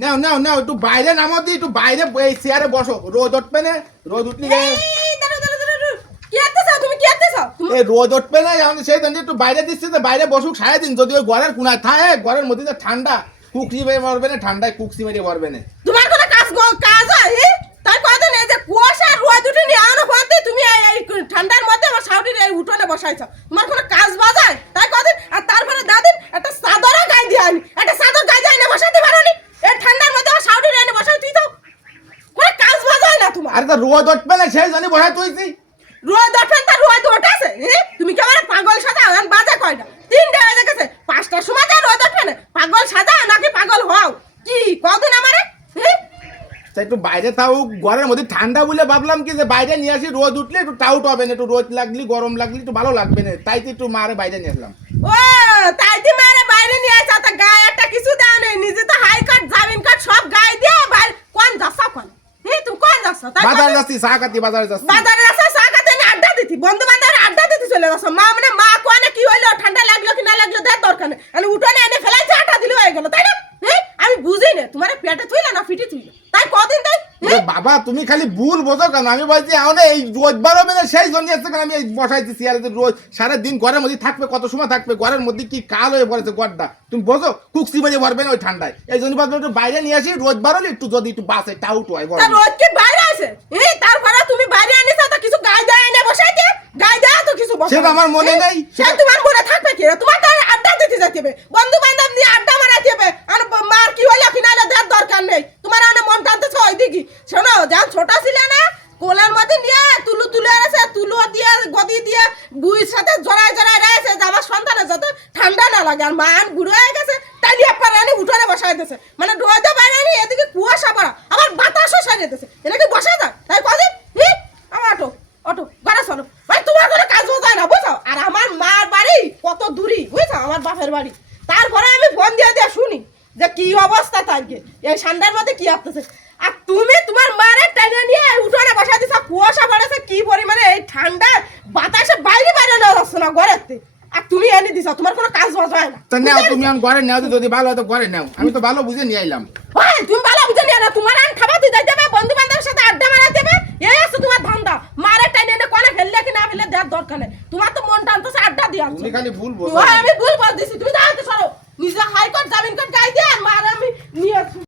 নাও নাও নাও, একটু বাইরে নামো দি, একটু বাইরে এই চেয়ারে বসো, রোদ উঠবে না, রোদ উঠলি এই রোদ উঠবে না, আমি সেই জন্য একটু বাইরে দিচ্ছি, তো বাইরে বসুক সারাদিন, যদি ওই ঘরের কোনায় থাকে, ঘরের মধ্যে তো ঠান্ডা, কুকসি মেরে মরবে না, ঠান্ডায় কুকসি মেরে মরবে না। তোমার কোনো কাজ হয় তাই কদিন এই যে কুয়াশা রোদ উঠে নিয়ে আনো হতে তুমি এই ঠান্ডার মধ্যে আমার শাউটির এই উঠোনে বসাইছো, তোমার কোনো কাজ বাজায় তাই কদিন? আর তারপরে দাদিন একটা চাদরও গায়ে দিয়ে আনি, একটা চাদর গায়ে যায় না বসাতে পারো নি, এই ঠান্ডার মধ্যে আমার শাউটির এনে বসাই তুই তো কোনো কাজ বাজায় না তোমার। আর তো রোদ উঠবে না সেই জন্য বসাই তুইছি। রোদ ওঠেন তা রোদ ওঠেছে, তুমি কি আমার পাগল সাজা? এখন বাজে কয়টা? 3টে বেজে গেছে, 5টার সময় যা রোদ ওঠে না, পাগল সাজা নাকি পাগল হও কি কদিন আমারে? একটু বাইরে তাও ঘরের মধ্যে ঠান্ডা বলে ভাবলাম কি যে বাইরে নিয়ে আসি, রোদ উঠলে একটু টাউট হবে না, একটু রোদ লাগলি গরম লাগলি একটু ভালো লাগবে না, তাই তো একটু মারে বাইরে নিয়ে আসলাম। ও তাই তুই মারে বাইরে নিয়ে আসা, তা গায়ে একটা কিছু দাও নেই, নিজে তো হাই কাট জামিন কাট সব গায়ে দিয়ে বাইরে কোন যাচ্ছ কোন? তুমি কোন যাচ্ছ? বাজারে যাচ্ছি, সাহাকাতি বাজারে যাচ্ছি। বাজারে যাচ্ছ, সাকাতে না আড্ডা দিতি, বন্ধু বান্ধবের আড্ডা দিতে চলে যাচ্ছ। মা মানে মা কোনে কি হইলো, ঠান্ডা লাগলো কি না লাগলো দেখ দরকার নেই, আমি উঠোনে এনে ফেলাইছে আটা দিলে হয়ে গেল, তাই না? আমি বুঝি না তোমার পেটে তুইলা না ফিটি তুইলা, তাই কদিন তাই? বাবা তুমি খালি ভুল বোঝো কেন, আমি বলছি এখন এই রোদ বার হবে না সেই জন্য আসছে কেন, আমি এই বসাইছি চেয়ারে, রোজ সারাদিন ঘরের মধ্যে থাকবে, কত সময় থাকবে ঘরের মধ্যে, কি কাল হয়ে পড়েছে ঘরটা, তুমি বোঝো কুকসি মেরে পারবে না ওই ঠান্ডায়, এই জন্য ভাবলাম একটু বাইরে নিয়ে আসি, রোদ বার হলে একটু যদি একটু বাসে টাউট হয় তা রোদ কি বাইরে আছে? তারপরে তুমি বাইরে আনিস তা কিছু গায়ে দেয় এনে বসাইতে, গায়ে দেয় তো কিছু বসাই, সেটা আমার মনে নেই। সে তোমার মনে থাকবে কি? তোমার তো আড্ডা দিতে যেতে হবে, বন্ধু বান্ধব নিয়ে আড্ডা মারাতে হবে, আর মার কি হইলো কি না দেওয়ার দরকার নেই, তোমার অনেক মন টানতেছে ওই দিকে। শোনো যখন ছোট ছিলে না, কোলের মধ্যে নিয়ে তুলু তুলে আছে, তুলো দিয়ে গদি দিয়ে বুইয়ের সাথে জড়ায় জড়ায় রয়েছে যে আমার সন্তানের যাতে ঠান্ডা না লাগে, আর মান বুড়ো হয়ে গেছে তাই নিয়ে পারানি উঠোনে বসাই দিয়েছে, মানে রোদে বাইরে নি, এদিকে কুয়াশা পড়া, আবার বাতাসও সারিয়ে দিয়েছে, এটা কি বসা যায়? তাই কদিন আমার অটো অটো ঘরে চলো ভাই, তোমার কোনো কাজ বোঝায় না বুঝছো। আর আমার মার বাড়ি কত দূরি বুঝছো, আমার বাপের বাড়ি, তারপরে আমি ফোন দিয়ে দিয়ে শুনি যে কি অবস্থা থাকবে এই ঠান্ডার মধ্যে কি আসতেছে, আর তুমি তোমার মারে টেনে নিয়ে উঠোনে বসা দিছো, কুয়াশা পড়েছে কি পরিমাণে, এই ঠান্ডা বাতাসে বাইরে বাইরে নেওয়া যাচ্ছে না ঘরেতে, আর তুমি এনে দিছো, তোমার কোনো কাজ বাজায় না। তা নাও তুমি এখন ঘরে নাও, যদি ভালো হয় তো ঘরে নাও, আমি তো ভালো বুঝে নিয়ে আইলাম। ভাই তুমি ভালো বুঝে নিয়ে না, তোমার আন খাবার দিতে দেবে, বন্ধু বান্ধবের সাথে আড্ডা মারা দেবে, এই আছে তোমার ধান্দা, মারে টেনে এনে কোনে ফেললে কি না ফেললে দেওয়ার দরকার নেই, তোমার তো মন টানতেছে আড্ডা দিয়ে তুমি খালি ভুল বোঝো। আমি ভুল বল দিছি, তুমি দাঁড়াতে সরো, নিজে হাইকোর্ট জামিন কোর্ট গাই